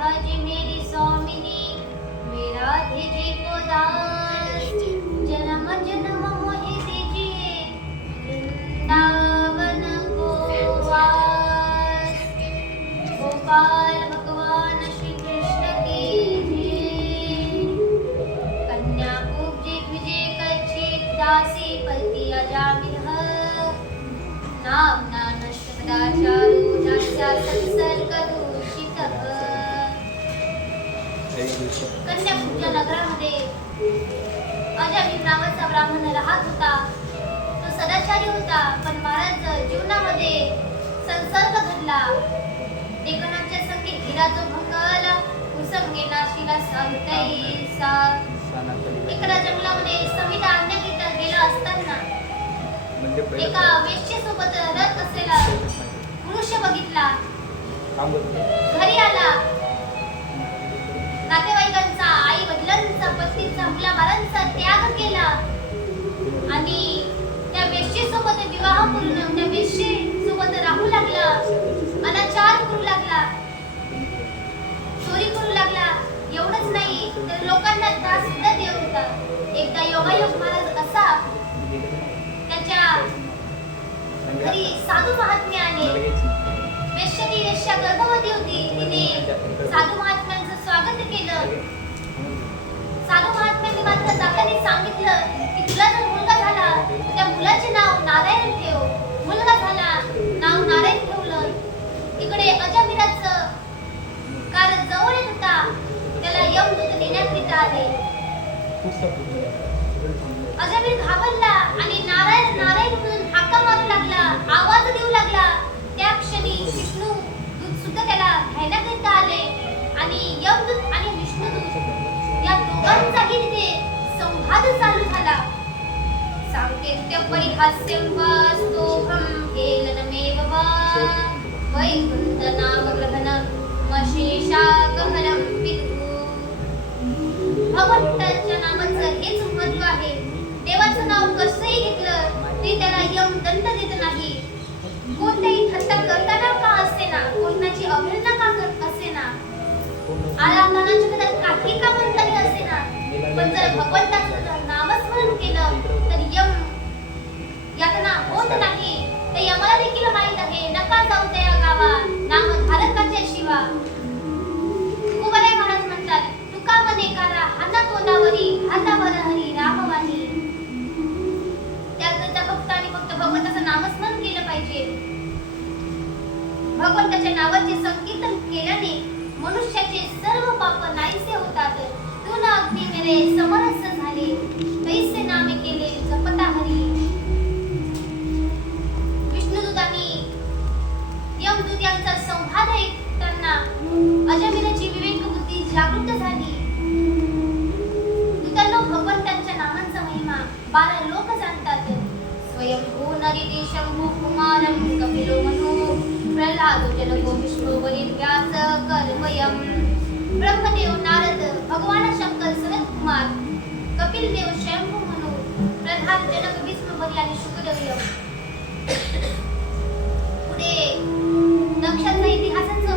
सहज मेरी स्वामिनी मेरा धीरे को दास। जन्म जन्म मोहे दीजिए वृंदावन गोपाल भगवान श्री कृष्ण की जय। कन्या को जिग विजय कच्छित दासी पति नाम नानश्वदाचारु नाचा कन्याकुब्जा नगरामध्ये अजामिल नावाचा ब्राह्मण राहत होता. तो सदाचारी होता पण महाराज जीवनामध्ये संसर्ग घडला. लेखनाच्या संगीत धीराचो भंग आला कुसंगे नाशिला सांगतैसा इकडे जंगलामध्ये समिता आज्ञा घेता गेला असताना म्हणजे एका वेश्येसोबत रथ असलेला पुरुष बघितला. घरी आला. पत्नीचा मुलाबाळांचा त्याग केला. आणि त्या वेश्येसोबत विवाह करून त्या वेश्येसोबत राहू लागला. अनाचार करू लागला. चोरी करू लागला. एवढंच नाही तर लोकांना त्रास सुद्धा देऊ होता एकदा योगायोग महाराज असा त्याच्या घरी साधू महात्मे आले महात्म्यांनी सांगितलं की तुला जर मुलगा झाला त्या मुलाचे नाव नारायण ठेव. मुलगा झाला नाव नारायण ठेवलं. इकडे अजामिराच कार जवळ येत होता. त्याला यमदूत देण्याकरिता आले. अजामीर घाबरला आणि नारायण नारायण म्हणून हाका मारू लागला आवाज देऊ लागला. त्या क्षणी विष्णू दूत सुद्धा त्याला घ्यायला आले. आणि यमदूत आणि संवाद चालू झाला. सांकेत्य परिहास्यं वास्तोभं हेलनमेव वा. वैकुंठ नामग्रहणं मशेषागहनं विदुः भगवंताच्या नामाचं हेच महत्त्व आहे. देवाचं नाव कसंही घेतलं ते त्याला यम दंड देत नाही. कोणत्याही थट्टा करताना का असे ना कोणाची अवहेलना का करत असे ना आला तानाच्या काही का म्हणताना असे ना पण जर भगवंताचं नका जाऊ त्या नाम शिवा महाराज म्हणतात तुका मने कारा हाता तोंडावरी हरी रामवाणी फक्त भगवंताचं नामस्मरण केलं पाहिजे. भगवंताच्या नावाचे संकीर्तन केल्याने मनुष्याचे सर्व पाप नाहीसे होतात. तू ना अग्नी मेरे समरस झाले. कैसे नामे केले जप अजमिराची विवेक बुद्धी जागृत झाली. दूतांनो भगवंतांच्या नामांचा महिमा बारा लोक जाणतात. स्वयंभू नरिदी शंभू कुमारम कपिलो मनो प्रल्हाद जनको विष्णु वरील व्यास कर्वयम ब्रह्मदेव नारद भगवान शंकर सनत कुमार कपिल देव शंभू मनो प्रल्हाद जनक विष्णु बरी आणि शुकदेव पुढे नक्षत्र इतिहासाचं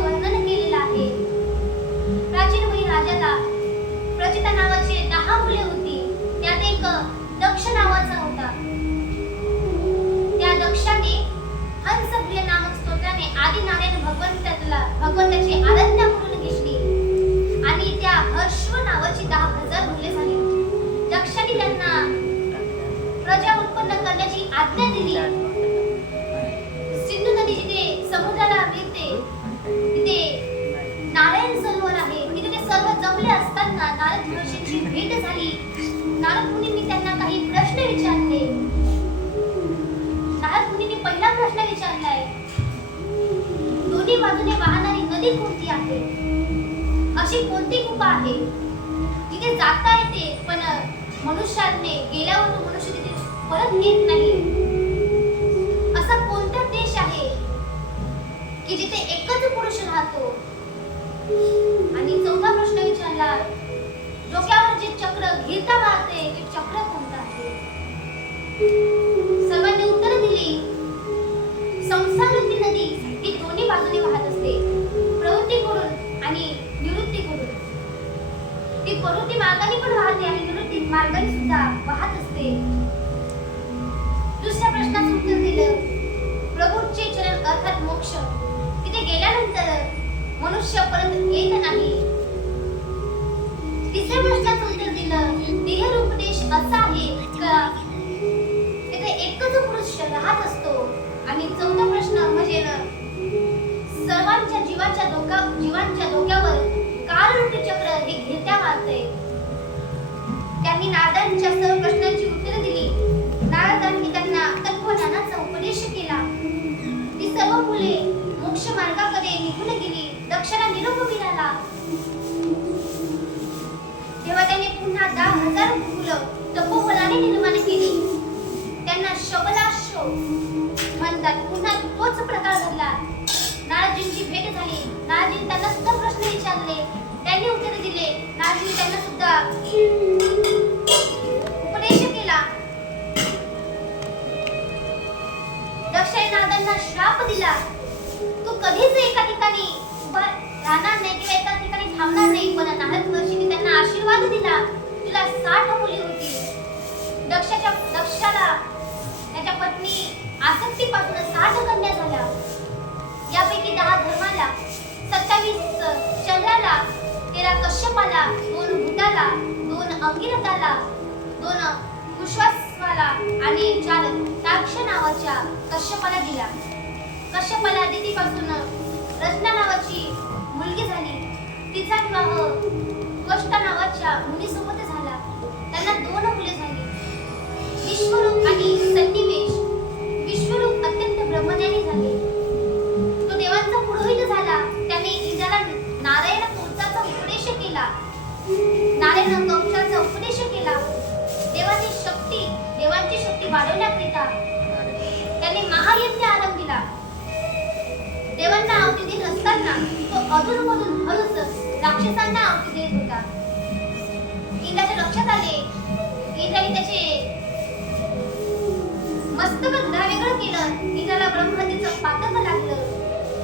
आदिनारायण भगवंताला भगवंताची आराधना करून घेतली. आणि त्या अश्व नावाची दहा हजार मुले झाली. दक्षाने त्यांना प्रजा उत्पन्न करण्याची आज्ञा दिली. सिंधू नदी जिथे समुद्राला मिळते तिथे नारायण सरोवर आहे. तिथे ते सर्व जमले असताना नारद महर्षींची भेट झाली. नारद मुनींनी त्यांना काही प्रश्न विचारले. बाजूने वाहणारी नदी कोणती आहे? अशी कोणती गुफा आहे? तिथे जाता येते पण मनुष्याने गेल्यावर तो मनुष्य तिथे परत येत नाही असा कोणता देश आहे की जिथे एकच पुरुष राहतो? आणि चौथा प्रश्न विचारला डोक्यावर जे चक्र घेता राहते ते चक्र कोणतं आहे? बाजूने वाहत असते. प्रवृत्तीकडून आणि निवृत्तीकडून ती प्रवृत्ती मार्गाने पण वाहते आणि निवृत्ती मार्गाने सुद्धा वाहत असते. दुसऱ्या प्रश्नाचं उत्तर दिलं. प्रभूचे चरण अर्थात मोक्ष. तिथे गेल्यानंतर मनुष्य परत येत नाही. तिसऱ्या प्रश्नाचं उत्तर दिलं. देह उपदेश असा आहे का? तिथे एकच पुरुष राहत असतो. आणि चौथा प्रश्न म्हणजे ना, सर्वांच्या जीवाच्या धोका जीवांच्या धोक्यावर कालरूपी चक्र हे घेत्या मारते त्यांनी नारदांच्या सर्व प्रश्नांची उत्तरे दिली. नारदांनी त्यांना तत्वज्ञानाचा उपदेश केला. ती सर्व मुले मोक्ष मार्गाकडे निघून गेली. दक्षला निरोप मिळाला तेव्हा त्याने पुन्हा दहा हजार मुलं तपोवनाने निर्माण केली. त्यांना शबलाश्व म्हणतात. पुन्हा तोच प्रकार घडला. नारदजींची भेट झाली. नारदजी त्यांना सुद्धा प्रश्न विचारले. त्यांनी उत्तर दिले. नारदजी त्यांना सुद्धा उपदेश केला. दक्षाने श्राप दिला. तू कधीच एका ठिकाणी उभा राहणार नाही किंवा एका ठिकाणी थांबणार नाही. पण नारद महर्षीने त्यांना आशीर्वाद दिला. तुला साठ मुली होती. दक्षाच्या दक्षाला त्याच्या पत्नी आसक्तीपासून साठ कन्या झाल्या. यापैकी दहा धर्माला सत्तावीस चंद्राला तेरा कश्यपाला दोन भूताला दोन अंगिरताला दोन कुश्वासाला आणि चार ताक्ष नावाच्या कश्यपाला दिला. कश्यपाला अदितीपासून रत्ना नावाची मुलगी झाली. तिचा विवाह कष्टा नावाच्या मुलीसोबत झाला. त्यांना दोन मुले झाली. विश्वरूप आणि सन्निवेश. विश्वरूप अत्यंत ब्रह्मज्ञानी झाले. नारायण कवचाचा उपदेश केला. देवाची शक्ती देवांची शक्ती वाढवण्याकरिता त्याने महायज्ञ आरंभ दिला देवांना आवती देत असताना तो अधूनमधून हळूच राक्षसांना आवती देत होता. इंद्राच्या लक्षात आले. इंद्राने त्याचे मस्तक वेगळं केलं. इंद्राला ब्रह्महत्येचं पातक लागलं.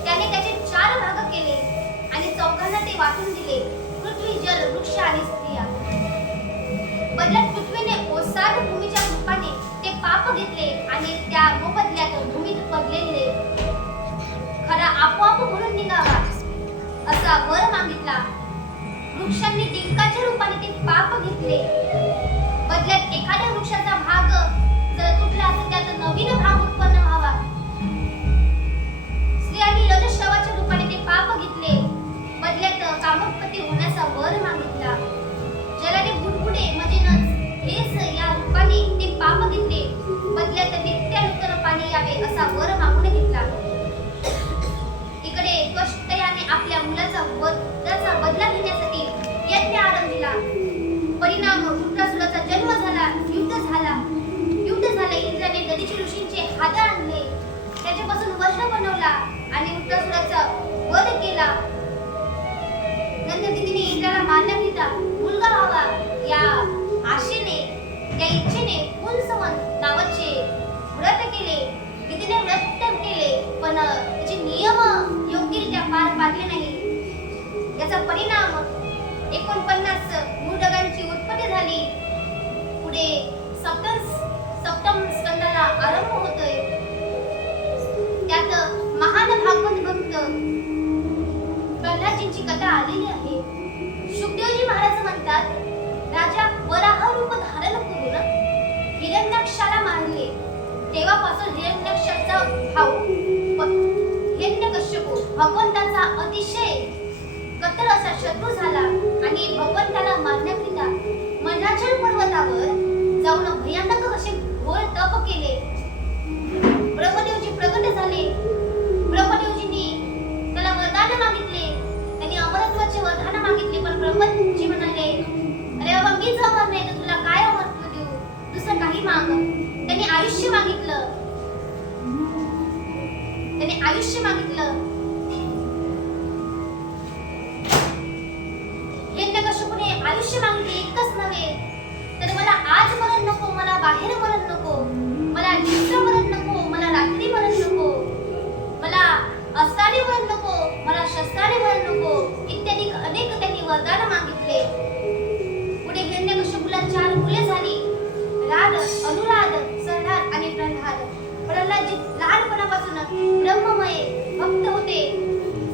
त्याने त्याचे चार भाग केले आणि चौघांना ते वाटून दिले. पृथ्वी जल वृक्ष आणि बदल्यात पृथ्वीने ओसाड भूमीच्या रूपाने ते पाप घेतले आणि त्या मोबदल्यात भूमीत पडलेले खरा आपोआप म्हणून निघावा असा वर मागितला. वृक्षांनी डिंकाच्या रूपाने ते पाप घेतले. बदल्यात एखाद्या वृक्षाचा भाग जर तुटला तर त्यात नवीन भाग उत्पन्न व्हावा. स्त्रियांनी रजश्रवाच्या रूपाने ते पाप घेतले. बदल्यात कामपती होण्याचा वर मागितला. बदल्यात नित्य नूतन पाणी यावे असा वर मागून घेतला. इकडे कष्टयाने आपल्या मुलाचा वधाचा बदला घेण्यासाठी यज्ञ आरंभिला. परिणाम वृत्रासुराचा जन्म झाला युद्ध झाला. युद्ध झाले इंद्राने दरीची ऋषींचे हात आणले. त्याच्यापासून वज्र बनवला आणि वृत्रासुराचा वध केला. नंतर तिने इंद्राला मारण्याकरिता मुलगा व्हावा या आशेने आपल्या इच्छेने कुलसवन नावाचे व्रत केले. तिने व्रत केले पण त्याचे नियम योग्यरित्या पार पाडले नाही याचा परिणाम एकोणपन्नास मूढगांची उत्पत्ती झाली. पुढे सप्तम सप्तम स्कंदाला आरंभ होतोय. त्यात महान भागवत भक्त प्रल्हादजींची कथा आलेली आहे. सुखदेवजी महाराज म्हणतात राजा वराह रूप धारण हिरण्यक्षाचा भाऊ. हिरण्यकश्यपू भगवंताचा अतिशय कतर असा शत्रू झाला आणि भगवंताला मारण्याकरिता मंडाचल पर्वतावर जाऊन भयानक असे घोर तप केले. ब्रह्मदेवजी प्रगट झाले. ब्रह्मदेवजींनी त्याला वरदान मागितले. त्यांनी अमरत्वाचे वरदान मागितले. पण ब्रह्मजी म्हणाले अरे बाबा मीच अमर नाही तर तुला काय अमरत्व देऊ? दुसरं काही माग. त्यांनी आयुष्य मागितलं. त्याने आयुष्य मागितलं. हिरण्यकश्यपूने आयुष्य मागितले इतकंच नव्हे. तर मला आज मरण नको मला बाहेर मरण नको मला दिवसा मरण नको मला रात्री मरण नको मला अस्त्राने मरण नको. ब्रह्ममय भक्त होते.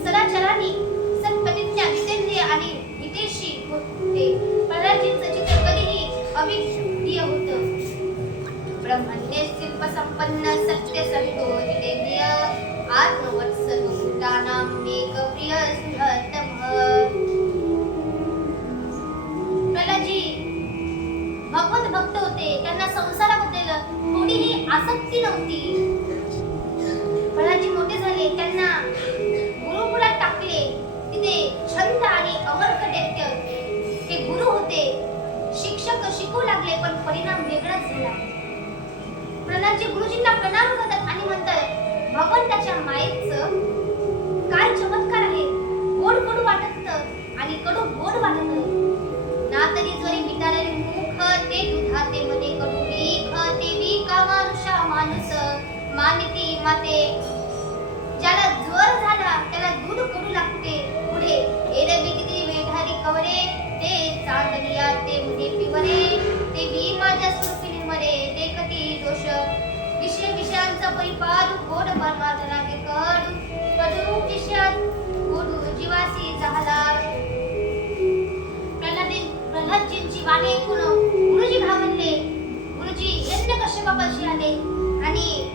सदाचरानी सत्प्रतिज्ञा जितेंद्रिय आणि हितेशी होते. प्रल्हादजींचं चित्र कधीही अविद्य होतं. ब्रह्मण्य शिल्प संपन्न सत्य संतो जितेंद्रिय आत्मवत्सल भूतानां मेघप्रिय सुहृतम प्रल्हादजी भगवत भक्त होते. त्यांना संसाराबद्दल कोणीही आसक्ती नव्हती. प्रल्हादजी मोठे झाले त्यांना गुरुकुलात टाकले. तिथे छंद आणि अमर्क दैत्य. गुरु होते. शिक्षक शिकू लागले पण परिणाम वेगळाच झाला. प्रल्हादजी गुरुजींना प्रणाम करतात आणि म्हणतात भगवंताच्या मायेचं काय चमत्कार आहे. गोड कडू वाटत आणि कडू गोड वाटत माते. ज्याला ज्वर झाला त्याला दूध पडू लागते? पुढे एरवी किती वेढारी कवरे. ते चांदलिया ते मुने पिवरे. ते बी माझ्या सुरपी निर्मरे ते कधी दोष? विषय विषयांचा परिपाल गोड परमार्थना के कर कडू विषयात गोडू जीवासी झाला प्रल्हादी प्रल्हादजींची वाणी ऐकून गुरुजी भावनले गुरुजी यज्ञ कश्यपापाशी आले? आणि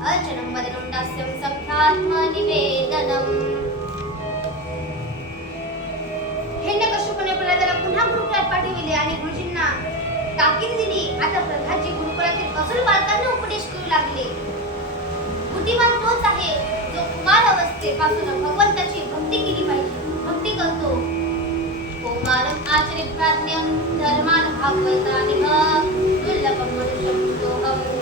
बालसेवनं अर्चनं वदनं दास्यं सख्यात्मनिवेदनम् हिरण्यकशिपूने प्रल्हादाला पुन्हा गुरुकुलात पाठविले आणि गुरुजींना ताकीद दिली. आता प्रल्हादजी गुरुकुलातील असुर बालकांना उपदेश करू लागले. बुद्धिमान तोच आहे जो कुमार अवस्थेपासून भगवंताची भक्ती केली पाहिजे. भक्ती करतो. कौमारम आचरित प्राज्ञं धर्मान भागवतानिह दुर्लभं मनुष्यं सोहं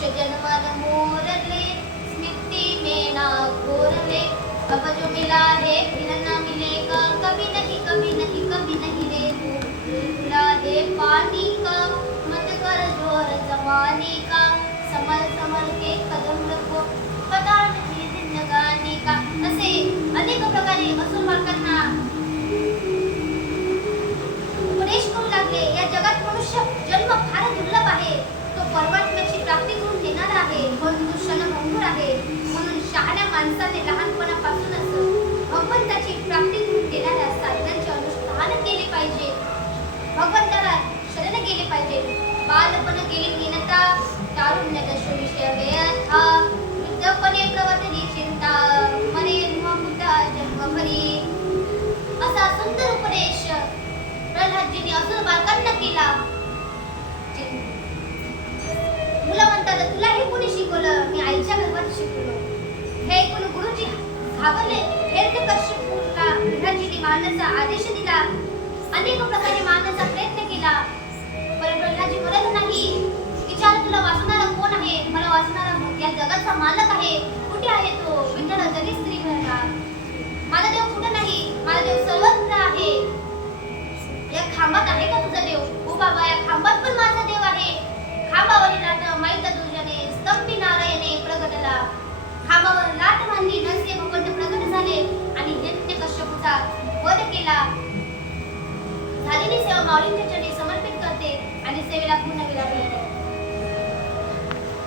मनुष्य जन्मन मोरले स्मृति में ना घोरले अब जो मिला है करून देणारा आहे परंतु क्षणभंगूर आहे. म्हणून शहाण्या माणसाने लहानपणापासूनच भगवंताची प्राप्ती करून देणाऱ्या साधनांचे अनुष्ठान केले पाहिजे. भगवंताला शरण गेले पाहिजे. बालपण गेली हीनता तारुण्य दशो विषय व्यथा वृद्धपणे प्रवर्तन अनेक प्रकारे मारण्याचा प्रयत्न केला. परंतु प्रल्हादजी म्हणत नाही विचार तुला वाचणारा कोण आहे? मला वाचणारा या जगाचा मालक आहे. कुठे आहे तो? विठ्ठल जगी स्त्री भरला माझा देव कुठे नाही? माझा देव सर्वत्र आहे. या खांबात आहे का तुझा देव? हो बाबा या खांबात पण माझा देव आहे. खांबावर लाट माहीत तुझ्याने स्तंभी नारायणे प्रगटला. खांबावर लाट बांधली नसे भगवंत प्रगट झाले आणि नित्य कश्यपूचा वध केला? झालेली सेवा माऊलींच्या चरणी समर्पित करते आणि सेवेला पुन्हा विराम देते.